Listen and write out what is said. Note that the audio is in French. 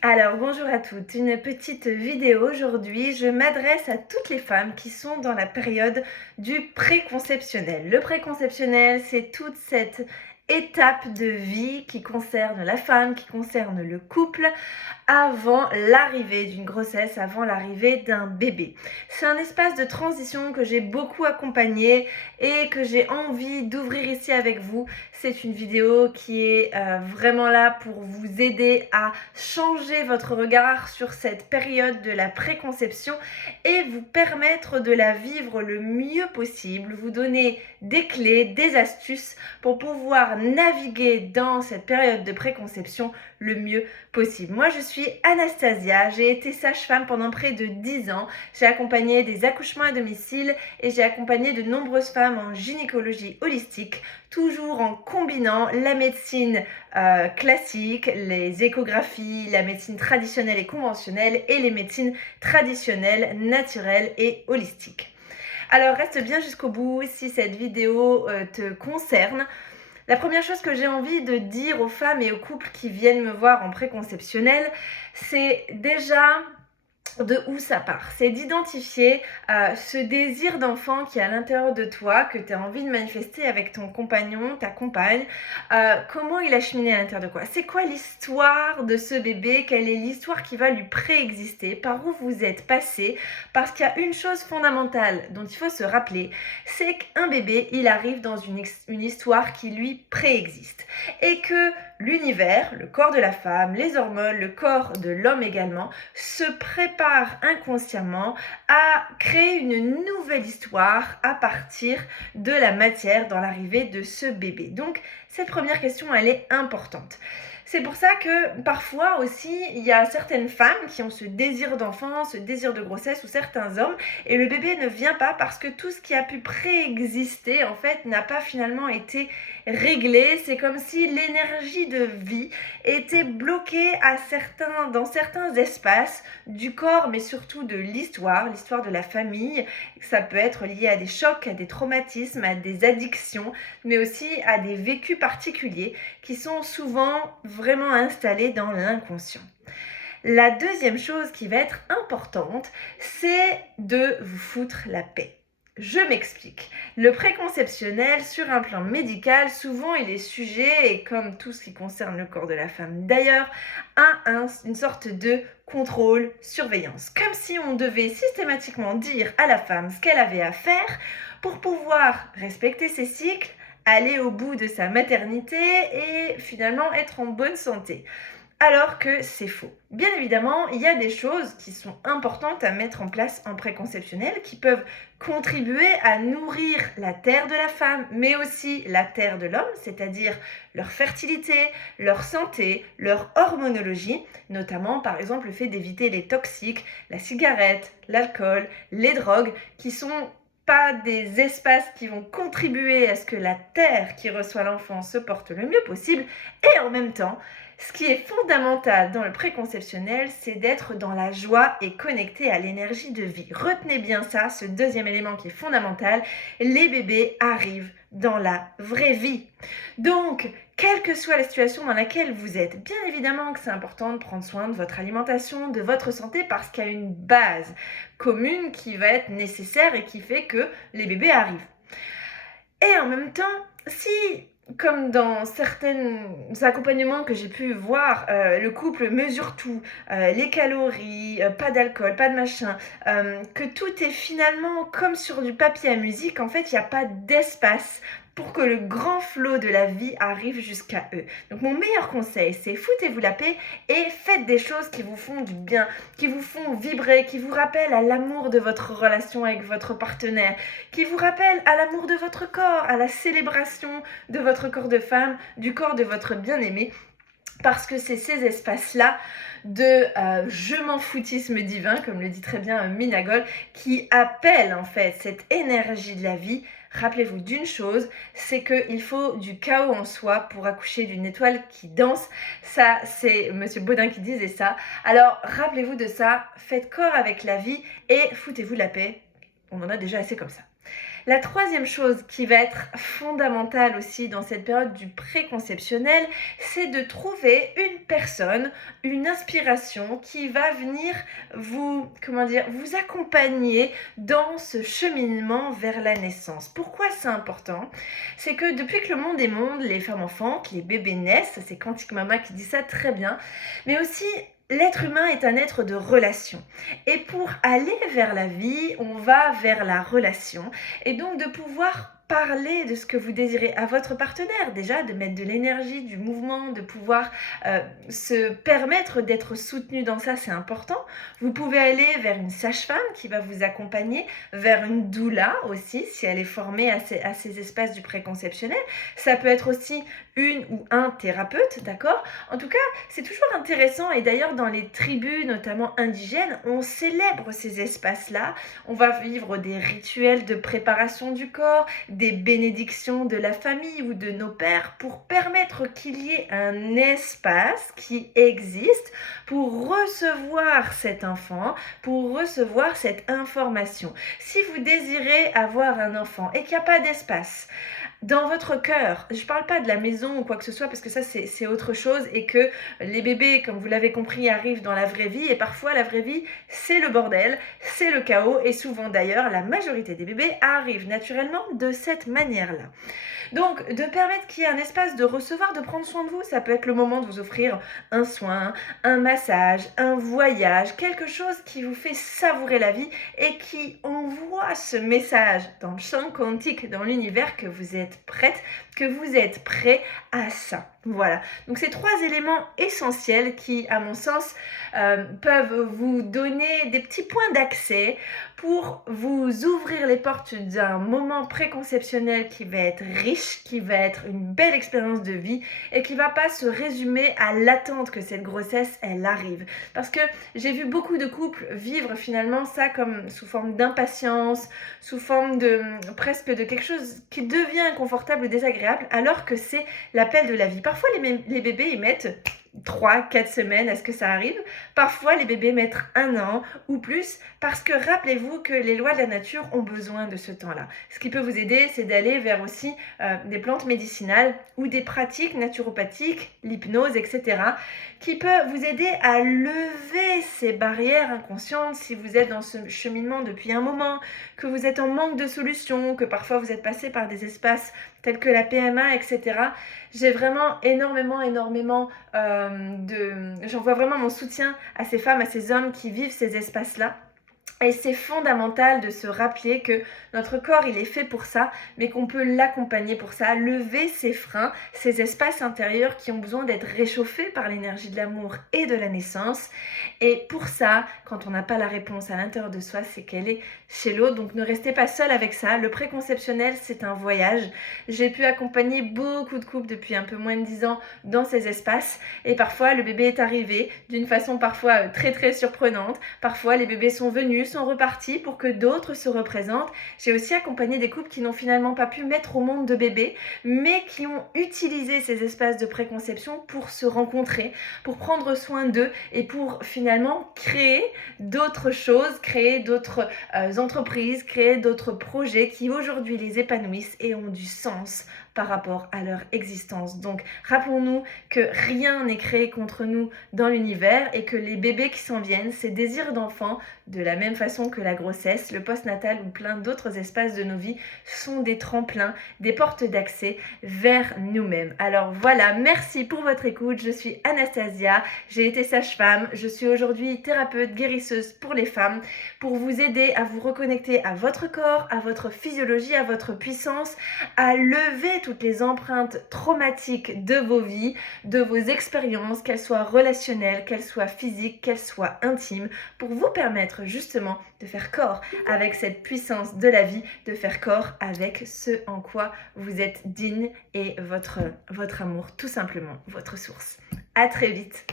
Alors bonjour à toutes, une petite vidéo aujourd'hui. Je m'adresse à toutes les femmes qui sont dans la période du préconceptionnel. Le préconceptionnel, c'est toute cette étape de vie qui concerne la femme, qui concerne le couple, avant l'arrivée d'une grossesse, avant l'arrivée d'un bébé. C'est un espace de transition que j'ai beaucoup accompagné et que j'ai envie d'ouvrir ici avec vous. C'est une vidéo qui est vraiment là pour vous aider à changer votre regard sur cette période de la préconception et vous permettre de la vivre le mieux possible, vous donner des clés, des astuces pour pouvoir naviguer dans cette période de préconception le mieux possible. Moi, je suis Anastasia, j'ai été sage-femme pendant près de 10 ans. J'ai accompagné des accouchements à domicile et j'ai accompagné de nombreuses femmes en gynécologie holistique, toujours en combinant la médecine classique, les échographies, la médecine traditionnelle et conventionnelle et les médecines traditionnelles, naturelles et holistiques. Alors reste bien jusqu'au bout si cette vidéo te concerne. La première chose que j'ai envie de dire aux femmes et aux couples qui viennent me voir en préconceptionnel, c'est déjà de où ça part. C'est d'identifier ce désir d'enfant qui est à l'intérieur de toi, que tu as envie de manifester avec ton compagnon, ta compagne. Comment il a cheminé à l'intérieur de quoi? C'est quoi l'histoire de ce bébé? Quelle est l'histoire qui va lui préexister? Par où vous êtes passé? Parce qu'il y a une chose fondamentale dont il faut se rappeler, c'est qu'un bébé, il arrive dans une histoire qui lui préexiste. Et que l'univers, le corps de la femme, les hormones, le corps de l'homme également, se prépare inconsciemment à créer une nouvelle histoire à partir de la matière dans l'arrivée de ce bébé. Donc, cette première question, elle est importante. C'est pour ça que parfois aussi, il y a certaines femmes qui ont ce désir d'enfant, ce désir de grossesse, ou certains hommes, et le bébé ne vient pas parce que tout ce qui a pu préexister, en fait, n'a pas finalement été réglé. C'est comme si l'énergie de vie était bloquée dans certains espaces du corps, mais surtout de l'histoire de la famille. Ça peut être lié à des chocs, à des traumatismes, à des addictions, mais aussi à des vécus particuliers qui sont souvent vraiment installés dans l'inconscient. La deuxième chose qui va être importante, c'est de vous foutre la paix. Je m'explique. Le préconceptionnel, sur un plan médical, souvent il est sujet, et comme tout ce qui concerne le corps de la femme d'ailleurs, à une sorte de contrôle, surveillance. Comme si on devait systématiquement dire à la femme ce qu'elle avait à faire pour pouvoir respecter ses cycles, aller au bout de sa maternité et finalement être en bonne santé. Alors que c'est faux. Bien évidemment, il y a des choses qui sont importantes à mettre en place en préconceptionnel qui peuvent contribuer à nourrir la terre de la femme, mais aussi la terre de l'homme, c'est-à-dire leur fertilité, leur santé, leur hormonologie, notamment par exemple le fait d'éviter les toxiques, la cigarette, l'alcool, les drogues, qui sont pas des espaces qui vont contribuer à ce que la terre qui reçoit l'enfant se porte le mieux possible, et en même temps, ce qui est fondamental dans le préconceptionnel, c'est d'être dans la joie et connecté à l'énergie de vie. Retenez bien ça, ce deuxième élément qui est fondamental, les bébés arrivent dans la vraie vie. Donc, quelle que soit la situation dans laquelle vous êtes, bien évidemment que c'est important de prendre soin de votre alimentation, de votre santé, parce qu'il y a une base commune qui va être nécessaire et qui fait que les bébés arrivent. Et en même temps, si, comme dans certains accompagnements que j'ai pu voir, le couple mesure tout, les calories, pas d'alcool, pas de machin, que tout est finalement comme sur du papier à musique, en fait, il n'y a pas d'espace pour que le grand flot de la vie arrive jusqu'à eux. Donc mon meilleur conseil, c'est foutez-vous la paix et faites des choses qui vous font du bien, qui vous font vibrer, qui vous rappellent à l'amour de votre relation avec votre partenaire, qui vous rappellent à l'amour de votre corps, à la célébration de votre corps de femme, du corps de votre bien-aimé. Parce que c'est ces espaces-là de je m'en foutisme divin, comme le dit très bien Minagol, qui appellent en fait cette énergie de la vie. Rappelez-vous d'une chose, c'est qu'il faut du chaos en soi pour accoucher d'une étoile qui danse. Ça, c'est Monsieur Baudin qui disait ça. Alors, rappelez-vous de ça, faites corps avec la vie et foutez-vous de la paix. On en a déjà assez comme ça. La troisième chose qui va être fondamentale aussi dans cette période du préconceptionnel, c'est de trouver une personne, une inspiration qui va venir vous accompagner dans ce cheminement vers la naissance. Pourquoi c'est important? C'est que depuis que le monde est monde, les femmes enfants, que les bébés naissent, c'est Quantique Mama qui dit ça très bien, mais aussi l'être humain est un être de relation. Et pour aller vers la vie, on va vers la relation. Et donc de pouvoir parler de ce que vous désirez à votre partenaire, déjà de mettre de l'énergie, du mouvement, de pouvoir se permettre d'être soutenu dans ça, c'est important. Vous pouvez aller vers une sage-femme qui va vous accompagner, vers une doula aussi, si elle est formée à ces espaces du préconceptionnel. Ça peut être aussi une ou un thérapeute, d'accord? En tout cas, c'est toujours intéressant, et d'ailleurs dans les tribus, notamment indigènes, on célèbre ces espaces-là. On va vivre des rituels de préparation du corps, des bénédictions de la famille ou de nos pères pour permettre qu'il y ait un espace qui existe pour recevoir cet enfant, pour recevoir cette information. Si vous désirez avoir un enfant et qu'il n'y a pas d'espace dans votre cœur, je ne parle pas de la maison ou quoi que ce soit parce que ça c'est autre chose, et que les bébés, comme vous l'avez compris, arrivent dans la vraie vie, et parfois la vraie vie c'est le bordel, c'est le chaos, et souvent d'ailleurs la majorité des bébés arrivent naturellement de cette manière-là. Donc de permettre qu'il y ait un espace de recevoir, de prendre soin de vous, ça peut être le moment de vous offrir un soin, un massage, un voyage, quelque chose qui vous fait savourer la vie et qui envoie ce message dans le champ quantique, dans l'univers, que vous êtes prête, que vous êtes prêt à ça. Voilà, donc ces trois éléments essentiels qui, à mon sens, peuvent vous donner des petits points d'accès pour vous ouvrir les portes d'un moment préconceptionnel qui va être riche, qui va être une belle expérience de vie et qui va pas se résumer à l'attente que cette grossesse, elle arrive. Parce que j'ai vu beaucoup de couples vivre finalement ça comme sous forme d'impatience, sous forme de presque de quelque chose qui devient inconfortable ou désagréable, alors que c'est l'appel de la vie. Parfois les bébés ils mettent 3-4 semaines à ce que ça arrive. Parfois, les bébés mettent 1 an ou plus, parce que rappelez-vous que les lois de la nature ont besoin de ce temps-là. Ce qui peut vous aider, c'est d'aller vers aussi des plantes médicinales ou des pratiques naturopathiques, l'hypnose, etc., qui peuvent vous aider à lever ces barrières inconscientes si vous êtes dans ce cheminement depuis un moment, que vous êtes en manque de solutions, que parfois vous êtes passé par des espaces tels que la PMA, etc. J'ai vraiment énormément j'envoie vraiment mon soutien à ces femmes, à ces hommes qui vivent ces espaces-là. Et c'est fondamental de se rappeler que notre corps, il est fait pour ça, mais qu'on peut l'accompagner pour ça, lever ces freins, ces espaces intérieurs qui ont besoin d'être réchauffés par l'énergie de l'amour et de la naissance. Et pour ça, quand on n'a pas la réponse à l'intérieur de soi, c'est qu'elle est chez l'autre. Donc ne restez pas seul avec ça. Le préconceptionnel, c'est un voyage. J'ai pu accompagner beaucoup de couples depuis un peu moins de 10 ans dans ces espaces. Et parfois, le bébé est arrivé d'une façon parfois très surprenante. Parfois, les bébés sont venus, sont repartis pour que d'autres se représentent. J'ai aussi accompagné des couples qui n'ont finalement pas pu mettre au monde de bébés, mais qui ont utilisé ces espaces de préconception pour se rencontrer, pour prendre soin d'eux et pour finalement créer d'autres choses, créer d'autres entreprises, créer d'autres projets qui aujourd'hui les épanouissent et ont du sens par rapport à leur existence. Donc rappelons-nous que rien n'est créé contre nous dans l'univers et que les bébés qui s'en viennent, ces désirs d'enfants, de la même façon que la grossesse, le postnatal ou plein d'autres espaces de nos vies, sont des tremplins, des portes d'accès vers nous-mêmes. Alors voilà, merci pour votre écoute. Je suis Anastasia, j'ai été sage-femme, je suis aujourd'hui thérapeute guérisseuse pour les femmes, pour vous aider à vous reconnecter à votre corps, à votre physiologie, à votre puissance, à lever toutes les empreintes traumatiques de vos vies, de vos expériences, qu'elles soient relationnelles, qu'elles soient physiques, qu'elles soient intimes, pour vous permettre justement de faire corps avec cette puissance de la vie, de faire corps avec ce en quoi vous êtes digne et votre amour, tout simplement, votre source. À très vite.